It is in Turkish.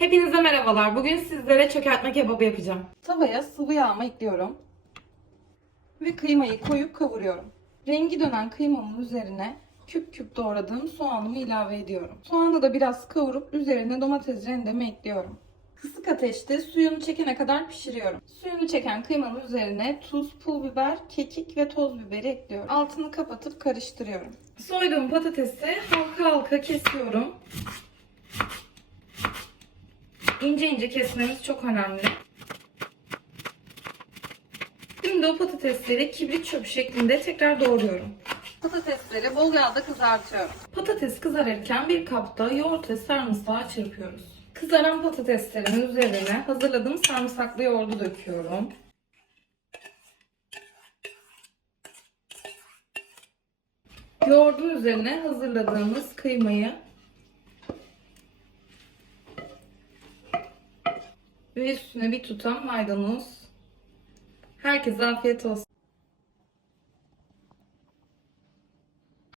Hepinize merhabalar. Bugün sizlere çökertme kebabı yapacağım. Tavaya sıvı yağımı ekliyorum. Ve kıymayı koyup kavuruyorum. Rengi dönen kıymamın üzerine küp küp doğradığım soğanımı ilave ediyorum. Soğanı da biraz kavurup üzerine domates rendemi ekliyorum. Kısık ateşte suyunu çekene kadar pişiriyorum. Suyunu çeken kıymanın üzerine tuz, pul biber, kekik ve toz biberi ekliyorum. Altını kapatıp karıştırıyorum. Soyduğum patatesi halka halka kesiyorum. İnce ince kesmemiz çok önemli. Şimdi o patatesleri kibrit çöp şeklinde tekrar doğruyorum. Patatesleri bol yağda kızartıyorum. Patates kızarırken bir kapta yoğurt ve sarımsağı çırpıyoruz. Kızaran patateslerin üzerine hazırladığım sarımsaklı yoğurdu döküyorum. Yoğurdun üzerine hazırladığımız kıymayı ve üstüne bir tutam maydanoz. Herkese afiyet olsun.